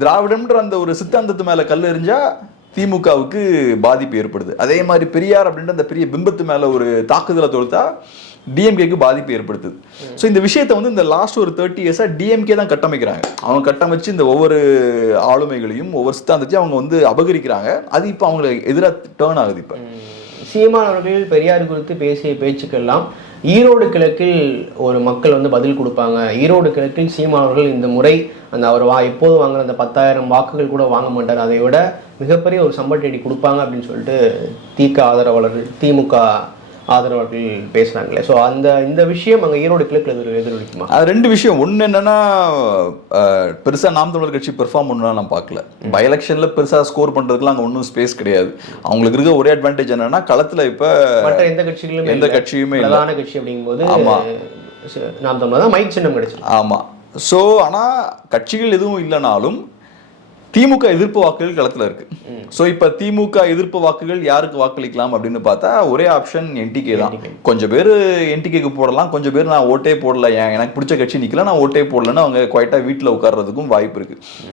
திராவிடம்ன்ற அந்த ஒரு சித்தாந்தத்து மேல கல் எறிஞ்சா திமுகவுக்கு பாதிப்பு ஏற்படுது. அதே மாதிரி பெரியார் அப்படின்ற அந்த பெரிய பிம்பத்து மேல ஒரு தாக்குதலை தொடுத்தா டிஎம்கேக்கு பாதிப்பு ஏற்படுத்துது. ஸோ இந்த விஷயத்தை வந்து இந்த லாஸ்ட் ஒரு தேர்ட்டி இயர்ஸா டிஎம்கே தான் கட்டமைக்கிறாங்க. அவங்க கட்டமைச்சு இந்த ஒவ்வொரு ஆளுமைகளையும் ஒவ்வொரு சித்தாந்தத்தையும் அவங்க வந்து அபகரிக்கிறாங்க. அது இப்போ அவங்களுக்கு எதிராக டேர்ன் ஆகுது இப்போ. சீமான் அவர்கள் பெரியார் குறித்து பேசிய பேச்சுக்கெல்லாம் ஈரோடு கிழக்கில் ஒரு மக்கள் வந்து பதில் கொடுப்பாங்க. ஈரோடு கிழக்கில் சீமான் அவர்கள் இந்த முறை அந்த அவர் வா எப்போது வாங்குற அந்த பத்தாயிரம் வாக்குகள் கூட வாங்க மாட்டார். அதை விட மிகப்பெரிய ஒரு சம்பட்டடி கொடுப்பாங்க அப்படின்னு சொல்லிட்டு திக ஆதரவாளர்கள் திமுக ஆதரவாளர்கள் பேசுறாங்களே. ஸோ அந்த இந்த விஷயம் அங்கே ஈரோடு கிழக்கில் எதிர் எதிரொலிக்குமா? அது ரெண்டு விஷயம். ஒன்று என்னன்னா அஹ், பெருசா நாம் தமிழர் கட்சி பெர்ஃபார்ம் பண்ணலாம் நான் பார்க்கல. பை எலெக்ஷன்ல பெருசா ஸ்கோர் பண்றதுக்குலாம் அங்கே ஒன்றும் ஸ்பேஸ் கிடையாது. அவங்களுக்கு இருக்க ஒரே அட்வான்டேஜ் என்னன்னா களத்துல இப்ப மற்ற எந்த கட்சிகளுமே எந்த. கட்சியுமே. பிரதான கட்சி அப்படிங்கும்போது ஆமா. ச- நாம் தமிழர் தான் மைக் சின்னம் கிடைச்சு ஆமா. ஸோ ஆனா கட்சிகள் எதுவும் இல்லைனாலும் திமுக எதிர்ப்பு வாக்குகள் களத்துல இருக்கு. ஸோ இப்ப திமுக எதிர்ப்பு வாக்குகள் யாருக்கு வாக்களிக்கலாம் அப்படின்னு பார்த்தா ஒரே ஆப்ஷன் என்டிகே தான். கொஞ்சம் பேர் என்டிகேக்கு போடலாம் கொஞ்சம் பேர் நான் ஓட்டே போடல எனக்கு பிடிச்ச கட்சி நிக்கல நான் ஓட்டே போடலன்னு அவங்க குவைட்டா வீட்டில் உட்கார்றதுக்கும் வாய்ப்பு இருக்கு.